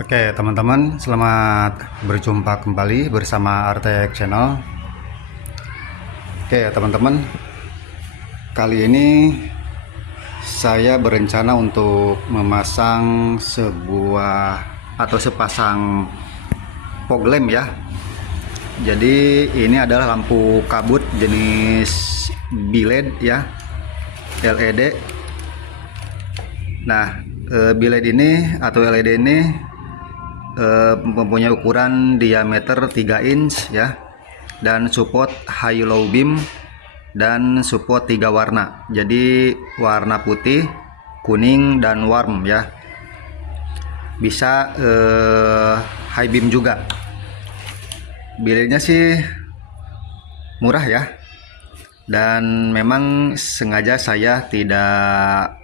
Oke teman-teman, selamat berjumpa kembali bersama Artek Channel. Oke teman-teman, kali ini saya berencana untuk memasang sebuah atau sepasang fog lamp ya. Jadi ini adalah lampu kabut jenis B-LED ya, LED. Nah, B-LED ini atau LED ini mempunyai ukuran diameter 3 inch ya, dan support high low beam dan support 3 warna. Jadi warna putih, kuning dan warm ya. Bisa high beam juga. Biletnya sih murah ya. Dan memang sengaja saya tidak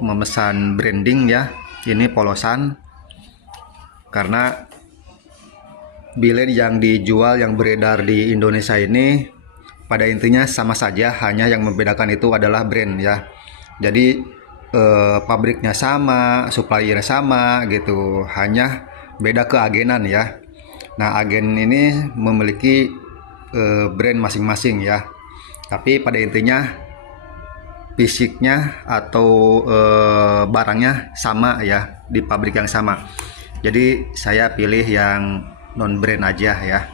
memesan branding ya. Ini polosan, karena bilet yang dijual yang beredar di Indonesia ini pada intinya sama saja, hanya yang membedakan itu adalah brand ya. Jadi pabriknya sama, suppliernya sama gitu, hanya beda keagenan ya. Nah, agen ini memiliki brand masing-masing ya, tapi pada intinya fisiknya atau barangnya sama ya, di pabrik yang sama. Jadi saya pilih yang non brand aja ya,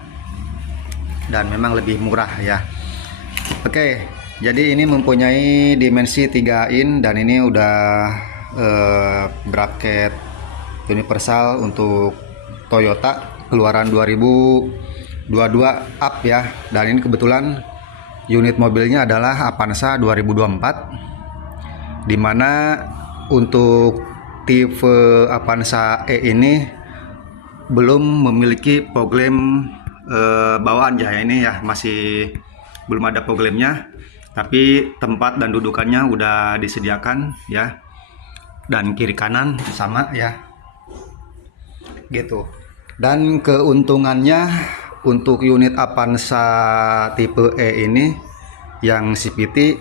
dan memang lebih murah ya. Oke, jadi ini mempunyai dimensi 3 in, dan ini udah bracket universal untuk Toyota keluaran 2022 up ya. Dan ini kebetulan unit mobilnya adalah Avanza 2024, dimana untuk tipe Avanza E ini belum memiliki fog lamp bawaan ya. Ini ya masih belum ada fog lampnya, tapi tempat dan dudukannya udah disediakan ya, dan kiri kanan sama ya gitu. Dan keuntungannya untuk unit Avanza tipe E ini yang CVT,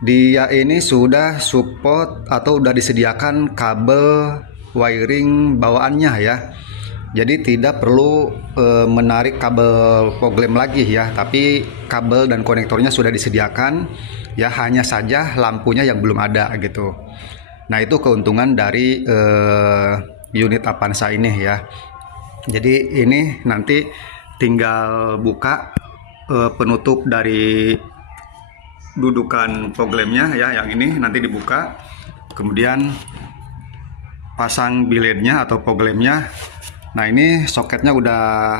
dia ini sudah support atau udah disediakan kabel wiring bawaannya ya. Jadi tidak perlu menarik kabel fog lamp lagi ya, tapi kabel dan konektornya sudah disediakan ya, hanya saja lampunya yang belum ada gitu. Nah, itu keuntungan dari unit Avanza ini ya. Jadi ini nanti tinggal buka penutup dari dudukan fog lampnya ya, yang ini nanti dibuka, kemudian pasang biletnya atau fog lampnya. Nah, ini soketnya udah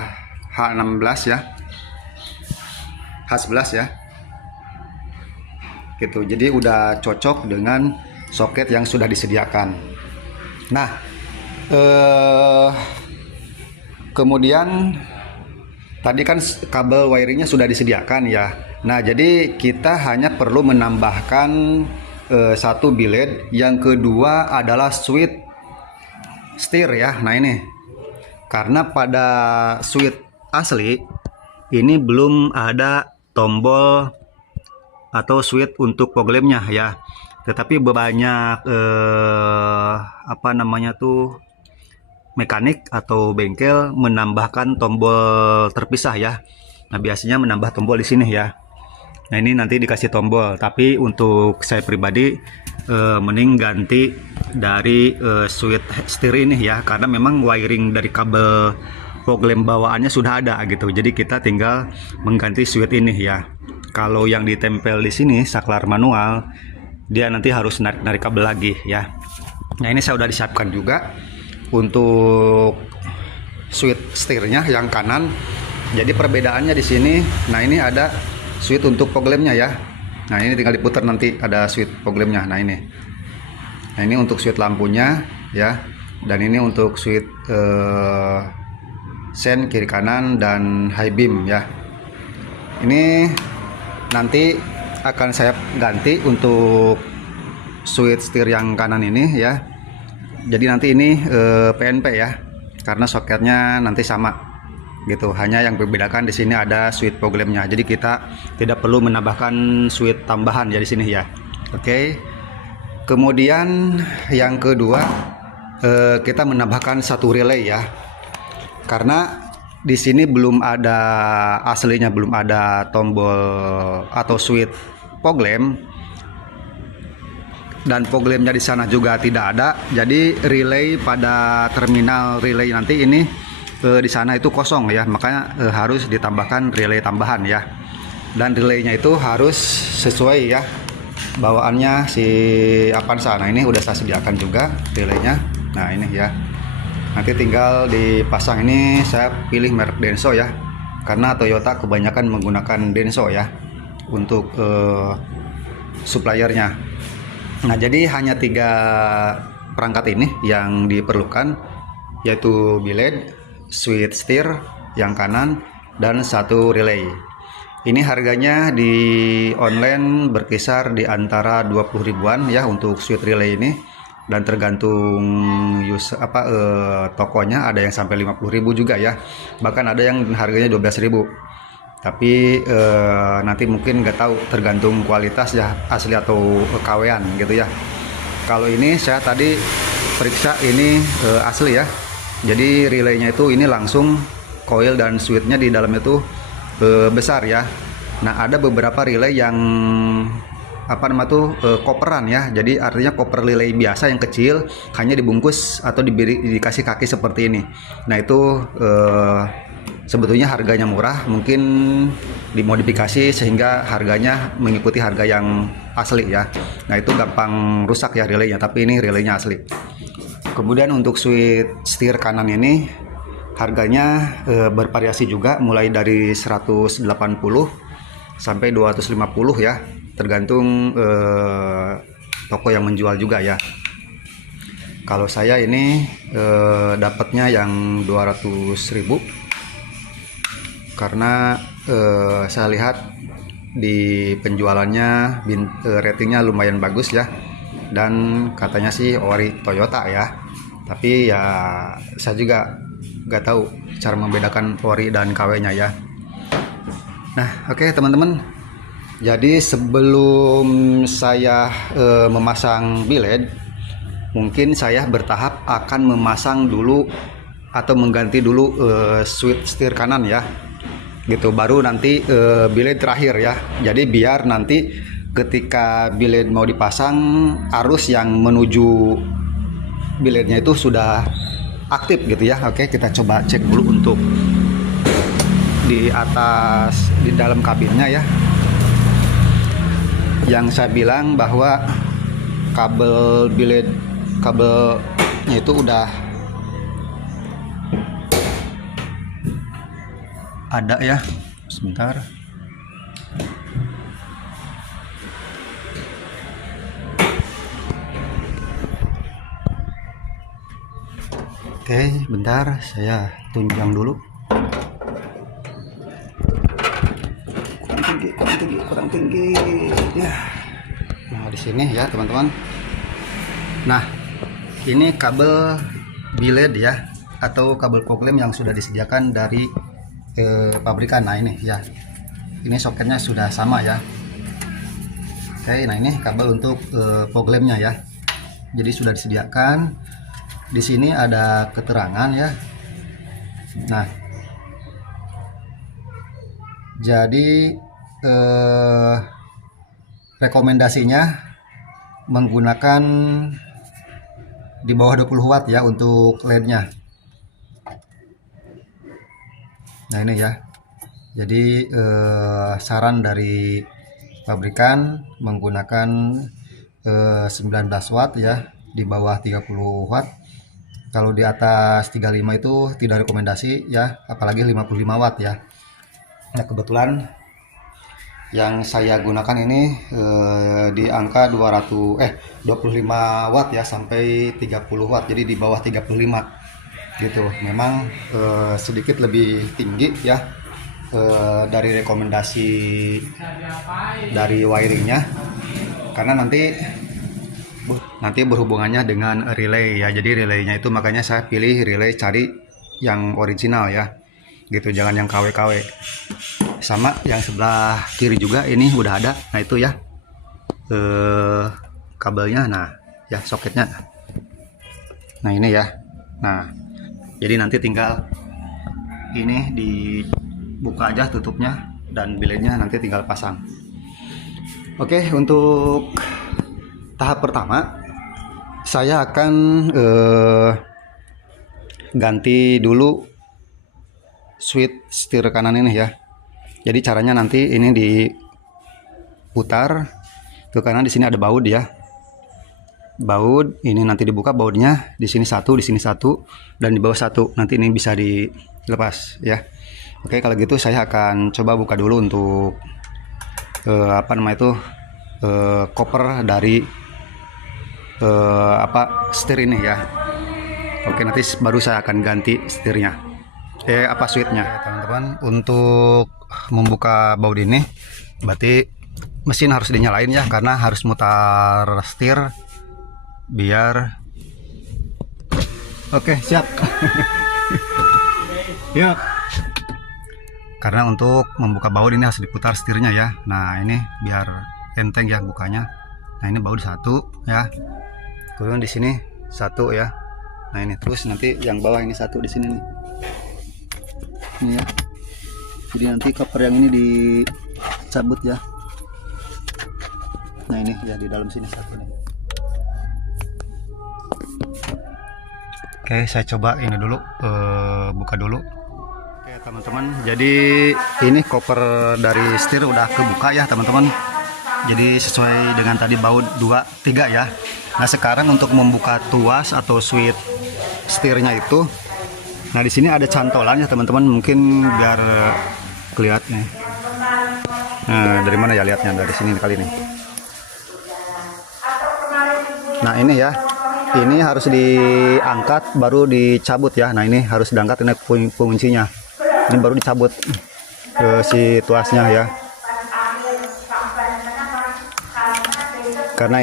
H16 ya, H11 ya gitu. Jadi udah cocok dengan soket yang sudah disediakan. Nah, kemudian tadi kan kabel wiringnya sudah disediakan ya. Nah, jadi kita hanya perlu menambahkan satu bilet. Yang kedua adalah switch steer ya. Nah, ini karena pada switch asli ini belum ada tombol atau switch untuk fog lampnya ya. Tetapi banyak mekanik atau bengkel menambahkan tombol terpisah ya. Nah, biasanya menambah tombol di sini ya. Nah, ini nanti dikasih tombol, tapi untuk saya pribadi mending ganti dari switch steer ini ya, karena memang wiring dari kabel fog lamp bawaannya sudah ada gitu. Jadi kita tinggal mengganti switch ini ya. Kalau yang ditempel di sini saklar manual, dia nanti harus narik kabel lagi ya. Nah, ini saya udah disiapkan juga untuk switch steernya yang kanan. Jadi perbedaannya di sini, nah ini ada switch untuk fog lampnya ya. Nah, ini tinggal diputar nanti ada switch fog lampnya. Nah, ini untuk switch lampunya ya, dan ini untuk switch sen kiri kanan dan high beam ya. Ini nanti akan saya ganti untuk switch steer yang kanan ini ya. Jadi nanti ini PNP ya, karena soketnya nanti sama gitu. Hanya yang membedakan di sini ada switch fog lampnya. Jadi kita tidak perlu menambahkan switch tambahan ya di sini ya. Oke. Kemudian yang kedua, kita menambahkan satu relay ya, karena di sini belum ada, aslinya belum ada tombol atau switch fog lamp, dan fog lampnya di sana juga tidak ada. Jadi relay pada terminal relay nanti ini di sana itu kosong ya, makanya harus ditambahkan relay tambahan ya. Dan relaynya itu harus sesuai ya bawaannya si Avanza. Nah ini udah saya sediakan juga relaynya. Nah ini ya, nanti tinggal dipasang. Ini saya pilih merek Denso ya, karena Toyota kebanyakan menggunakan Denso ya untuk suppliernya. Nah jadi hanya 3 perangkat ini yang diperlukan, yaitu biled, switch steer yang kanan, dan satu relay. Ini harganya di online berkisar di antara 20 ribuan ya untuk switch relay ini, dan tergantung tokonya, ada yang sampai 50.000 juga ya, bahkan ada yang harganya 12.000. Tapi nanti mungkin nggak tahu, tergantung kualitas ya, asli atau KW-an gitu ya. Kalau ini saya tadi periksa ini asli ya. Jadi relaynya itu ini langsung coil dan switchnya di dalamnya itu besar ya. Nah ada beberapa relay yang koperan ya. Jadi artinya koper relay biasa yang kecil, hanya dibungkus atau dikasih kaki seperti ini. Nah itu sebetulnya harganya murah, mungkin dimodifikasi sehingga harganya mengikuti harga yang asli ya. Nah itu gampang rusak ya relaynya, tapi ini relaynya asli. Kemudian untuk switch steer kanan ini harganya bervariasi juga, mulai dari 180 sampai 250 ya, tergantung toko yang menjual juga ya. Kalau saya ini dapatnya yang 200.000, karena saya lihat di penjualannya ratingnya lumayan bagus ya, dan katanya sih ori Toyota ya. Tapi ya saya juga nggak tahu cara membedakan ori dan KW-nya ya. Nah oke teman-teman, jadi sebelum saya memasang biled, mungkin saya bertahap akan memasang dulu atau mengganti dulu switch steer kanan ya, gitu, baru nanti biled terakhir ya. Jadi biar nanti ketika biled mau dipasang, arus yang menuju bilednya itu sudah aktif gitu ya. Oke, kita coba cek dulu untuk di atas, di dalam kabinnya ya, yang saya bilang bahwa kabel biled, kabelnya itu udah ada ya. Sebentar. Oke, bentar saya tunjang dulu. Kurang tinggi ya. Nah di sini ya teman-teman. Nah ini kabel biled ya, atau kabel fog lamp yang sudah disediakan dari pabrikan. Nah ini ya, ini soketnya sudah sama ya. Oke, nah ini kabel untuk fog lampnya ya, jadi sudah disediakan. Di sini ada keterangan ya. Nah jadi rekomendasinya menggunakan di bawah 20 watt ya untuk LED-nya. Nah ini ya, jadi saran dari pabrikan menggunakan 19 watt ya, di bawah 30 watt. Kalau di atas 35 itu tidak rekomendasi ya, apalagi 55 watt ya. Nah kebetulan yang saya gunakan ini di angka 25 watt ya, sampai 30 watt, jadi di bawah 35 gitu. Memang sedikit lebih tinggi ya dari rekomendasi dari wiringnya, karena nanti berhubungannya dengan relay ya. Jadi relaynya itu makanya saya pilih relay, cari yang original ya gitu, jangan yang KW-KW. Sama yang sebelah kiri juga ini udah ada. Nah itu ya kabelnya. Nah ya soketnya. Nah ini ya. Nah jadi nanti tinggal ini dibuka aja tutupnya, dan biletnya nanti tinggal pasang. Oke, untuk tahap pertama saya akan ganti dulu switch setir kanan ini ya. Jadi caranya nanti ini diputar ke kanan, di sini ada baut ya. Baut ini nanti dibuka, bautnya di sini satu, di sini satu, dan di bawah satu. Nanti ini bisa dilepas ya. Oke, kalau gitu saya akan coba buka dulu untuk apa namanya itu koper dari setir ini ya. Oke, nanti baru saya akan ganti setirnya, switchnya. Teman-teman, untuk membuka baut ini berarti mesin harus dinyalain ya, karena harus mutar setir biar oke siap. Yuk, karena untuk membuka baut ini harus diputar setirnya ya. Nah ini biar enteng ya bukanya. Nah ini baut satu ya, kemudian di sini satu ya. Nah ini terus nanti yang bawah ini satu di sini nih. Ini ya. Jadi nanti cover yang ini dicabut ya. Nah ini ya di dalam sini satu nih. Oke, saya coba ini dulu, buka dulu. Oke teman-teman, jadi ini koper dari setir udah kebuka ya teman-teman. Jadi sesuai dengan tadi baut 2, 3 ya. Nah sekarang untuk membuka tuas atau switch setirnya itu, nah di sini ada cantolan ya teman-teman, mungkin biar kelihatan. Nah dari mana ya lihatnya, dari sini kali ini. Nah ini ya, ini harus diangkat baru dicabut ya. Nah ini harus diangkat, ini penguncinya, ini baru dicabut ke si tuasnya ya. Karena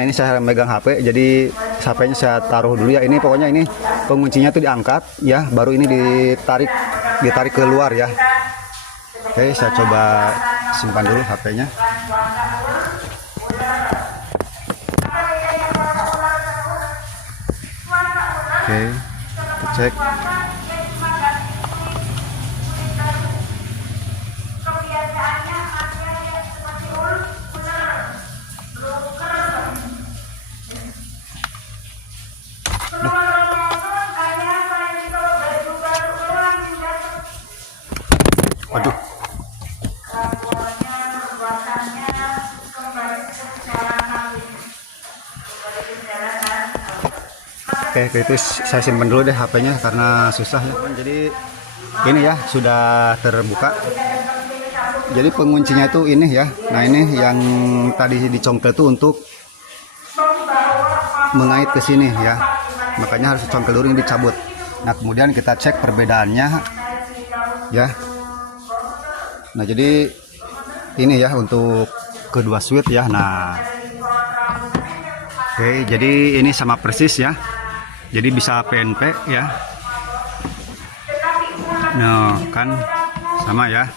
ini saya megang HP, jadi HP-nya saya taruh dulu ya. Ini pokoknya ini penguncinya tuh diangkat ya, baru ini ditarik keluar ya. Oke, saya coba simpan dulu HP-nya. Oke, kita cek. Waduh. Oke, itu saya simpan dulu deh HP-nya karena susah ya. Jadi ini ya sudah terbuka. Jadi penguncinya itu ini ya. Nah ini yang tadi dicongkel itu untuk mengait ke sini ya. Makanya harus dicongkel dulu, ini dicabut. Nah kemudian kita cek perbedaannya ya. Nah jadi ini ya untuk kedua switch ya. Nah oke, jadi ini sama persis ya. Jadi bisa PNP ya. Nah kan sama ya.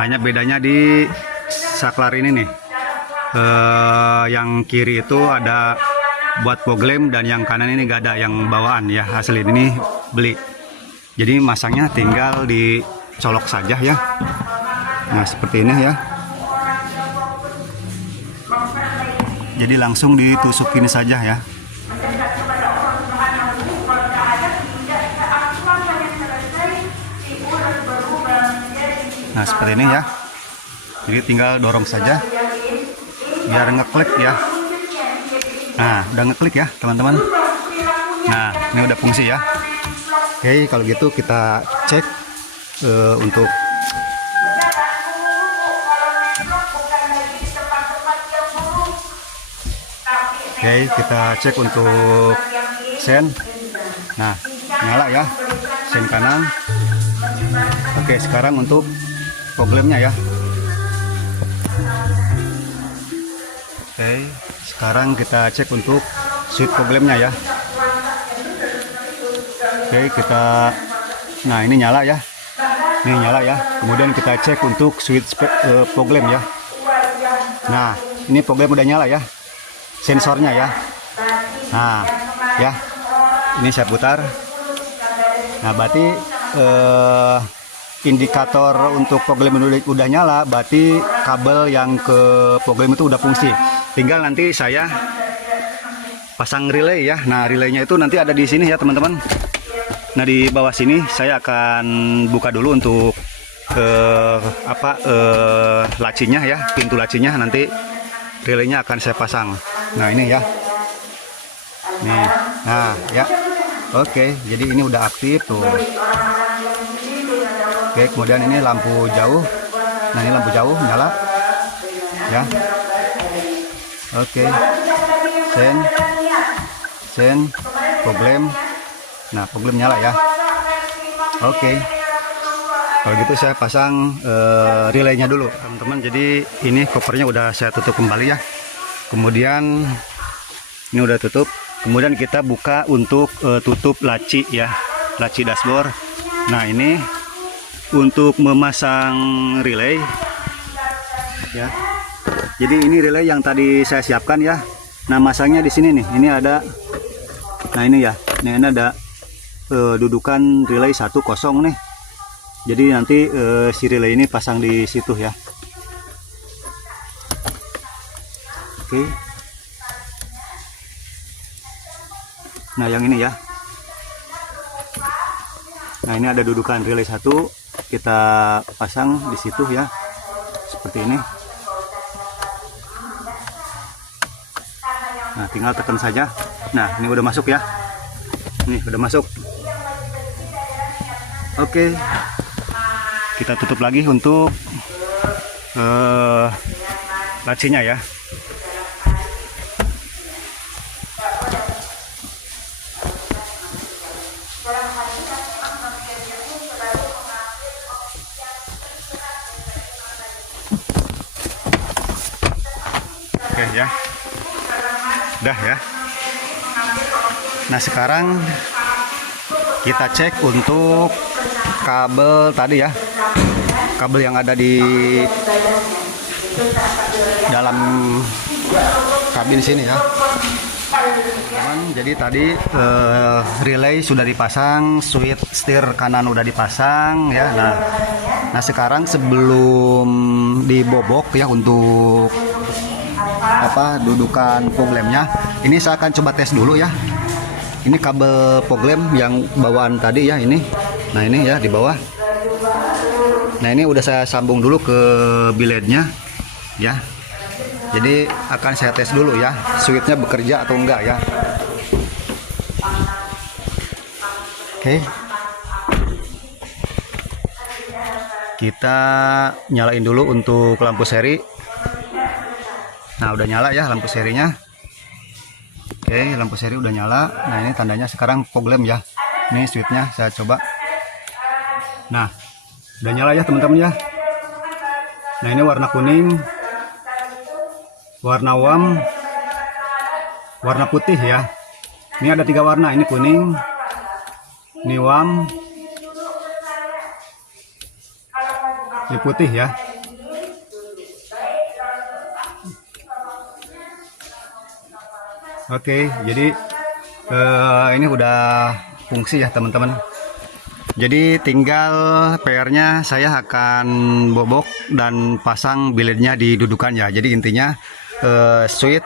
Hanya bedanya di saklar ini nih. Yang kiri itu ada buat program, dan yang kanan ini gak ada, yang bawaan ya, asli ini beli. Jadi masangnya tinggal dicolok saja ya. Nah seperti ini ya. Jadi langsung ditusukin saja ya. Nah seperti ini ya. Jadi tinggal dorong saja biar ngeklik ya. Nah udah ngeklik ya teman-teman. Nah ini udah fungsi ya. Oke, kalau gitu kita cek untuk kita cek untuk sen. Nah nyala ya, sen kanan. Oke, sekarang untuk problemnya ya. Oke, sekarang kita cek untuk switch problemnya ya. Oke, nah ini nyala ya. Ini nyala ya. Kemudian kita cek untuk switch problem ya. Nah, ini problem udah nyala ya. sensornya ya. Nah ya, ini saya putar. Nah berarti indikator untuk program udah nyala, berarti kabel yang ke program itu udah fungsi. Tinggal nanti saya pasang relay ya. Nah relaynya itu nanti ada di sini ya teman-teman. Nah di bawah sini saya akan buka dulu untuk lacinya ya, pintu lacinya, nanti relaynya akan saya pasang. Nah ini ya, nih, nah ya, oke, jadi ini udah aktif tuh. Oke, kemudian ini lampu jauh. Nah ini lampu jauh nyala ya. Oke, sen problem. Nah problem nyala ya. Oke, kalau gitu saya pasang relaynya dulu teman-teman. Jadi ini covernya udah saya tutup kembali ya. Kemudian ini udah tutup. Kemudian kita buka untuk tutup laci ya, laci dashboard. Nah ini untuk memasang relay ya. Jadi ini relay yang tadi saya siapkan ya. Nah masangnya di sini nih. Ini ada. Nah ini ya. Ini ada dudukan relay 10 nih. Jadi nanti si relay ini pasang di situ ya. Oke. Nah yang ini ya. Nah ini ada dudukan relay 1, kita pasang di situ ya, seperti ini. Nah tinggal tekan saja. Nah ini udah masuk ya. Nih udah masuk. Oke, kita tutup lagi untuk lacinya ya. Oke ya, udah ya. Nah sekarang kita cek untuk kabel tadi ya, kabel yang ada di dalam kabin sini ya. Jadi tadi relay sudah dipasang, switch setir kanan udah dipasang ya. Nah sekarang sebelum dibobok ya untuk dudukan problemnya, ini saya akan coba tes dulu ya. Ini kabel problem yang bawaan tadi ya ini. Nah ini ya di bawah. Nah ini udah saya sambung dulu ke bilednya ya. Jadi akan saya tes dulu ya, switchnya bekerja atau enggak ya. Oke. Kita nyalain dulu untuk lampu seri. Nah udah nyala ya lampu serinya. Oke, lampu seri udah nyala. Nah ini tandanya sekarang problem ya. Ini switchnya saya coba. Nah udah nyala ya teman-teman ya. Nah ini warna kuning, warna warm, warna putih ya. Ini ada 3 warna. Ini kuning, ini warm, ini putih ya. Oke, jadi ini udah fungsi ya teman-teman. Jadi tinggal PR-nya saya akan bobok dan pasang bilednya di dudukannya. Jadi intinya switch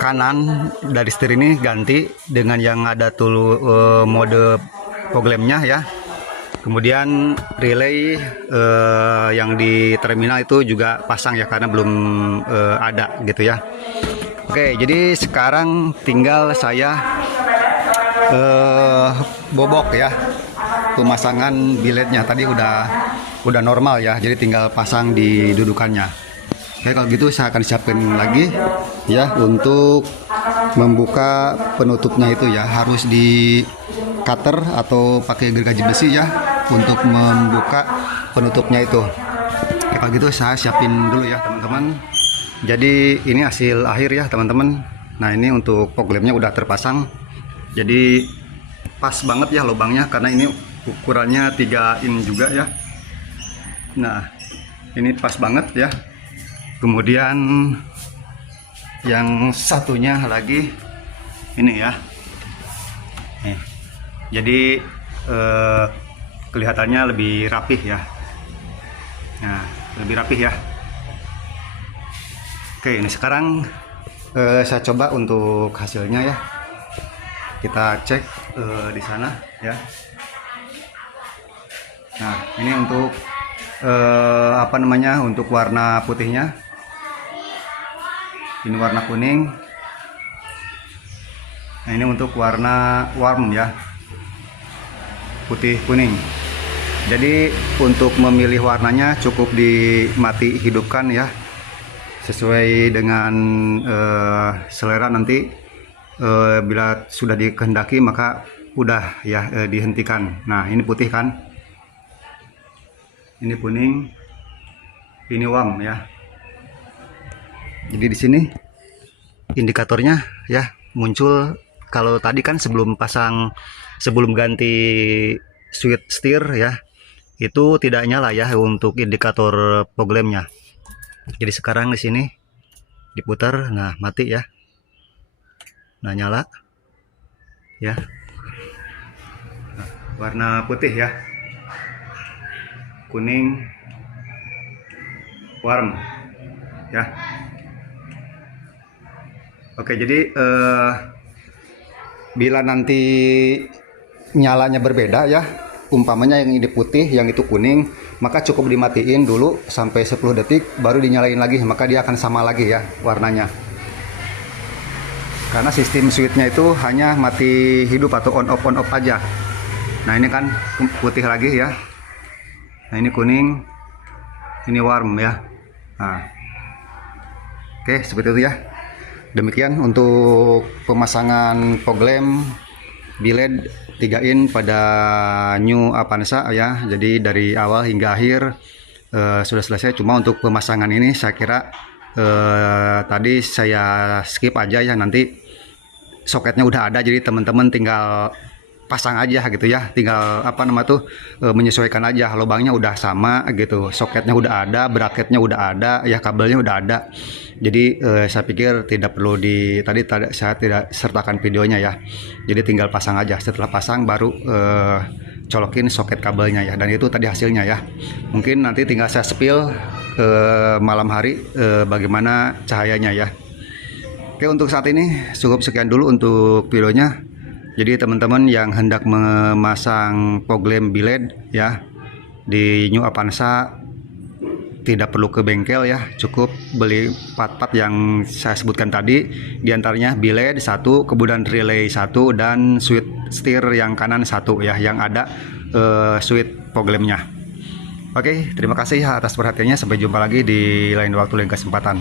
kanan dari setir ini ganti dengan yang ada mode programnya ya. Kemudian relay yang di terminal itu juga pasang ya, karena belum ada gitu ya. Oke, jadi sekarang tinggal saya bobok ya pemasangan biletnya. Tadi udah normal ya, jadi tinggal pasang di dudukannya. Oke, kalau gitu saya akan siapkan lagi ya untuk membuka penutupnya itu ya, harus di cutter atau pakai gergaji besi ya untuk membuka penutupnya itu. Oke, kalau gitu saya siapin dulu ya teman-teman. Jadi ini hasil akhir ya teman-teman. Nah ini untuk foglampnya udah terpasang. Jadi pas banget ya lubangnya, karena ini ukurannya 3 in juga ya. Nah ini pas banget ya. Kemudian yang satunya lagi ini ya. Nih. Jadi kelihatannya lebih rapih ya. Nah, lebih rapih ya. Oke, ini sekarang saya coba untuk hasilnya ya. Kita cek di sana ya. Nah, ini untuk apa namanya, untuk warna putihnya. Ini warna kuning. Nah, ini untuk warna warm ya, putih kuning. Jadi untuk memilih warnanya cukup dimati hidupkan ya, sesuai dengan selera nanti. Bila sudah dikehendaki maka udah ya dihentikan. Nah, ini putih kan, ini kuning, ini warm ya. Jadi di sini indikatornya ya muncul. Kalau tadi kan sebelum ganti switch steer ya, itu tidak nyala ya untuk indikator fog lamp-nya. Jadi sekarang di sini diputar, nah mati ya. Nah, nyala ya. Nah, warna putih ya, kuning, warm ya. Oke, jadi bila nanti nyalanya berbeda ya, umpamanya yang ini putih, yang itu kuning, maka cukup dimatiin dulu sampai 10 detik baru dinyalain lagi, maka dia akan sama lagi ya warnanya. Karena sistem switchnya itu hanya mati hidup atau on off aja. Nah, ini kan putih lagi ya. Nah, ini kuning, ini warm ya. Nah, oke, seperti itu ya. Demikian untuk pemasangan fog lamp B-LED 3 in pada New Avanza ya. Jadi dari awal hingga akhir sudah selesai. Cuma untuk pemasangan ini saya kira tadi saya skip aja ya, nanti soketnya udah ada, jadi teman-teman tinggal pasang aja gitu ya, tinggal apa nama tuh menyesuaikan aja, lubangnya udah sama gitu, soketnya udah ada, bracketnya udah ada ya, kabelnya udah ada. Jadi saya pikir tidak perlu tadi saya tidak sertakan videonya ya, jadi tinggal pasang aja. Setelah pasang baru colokin soket kabelnya ya, dan itu tadi hasilnya ya. Mungkin nanti tinggal saya spill malam hari bagaimana cahayanya ya. Oke, untuk saat ini cukup sekian dulu untuk videonya. Jadi teman-teman yang hendak memasang fog lamp B-LED ya di New Avanza tidak perlu ke bengkel ya, cukup beli part-part yang saya sebutkan tadi, diantaranya B-LED 1, kemudian relay 1, dan switch steer yang kanan 1 ya, yang ada switch fog lamp-nya. Oke, terima kasih atas perhatiannya, sampai jumpa lagi di lain waktu, lain kesempatan.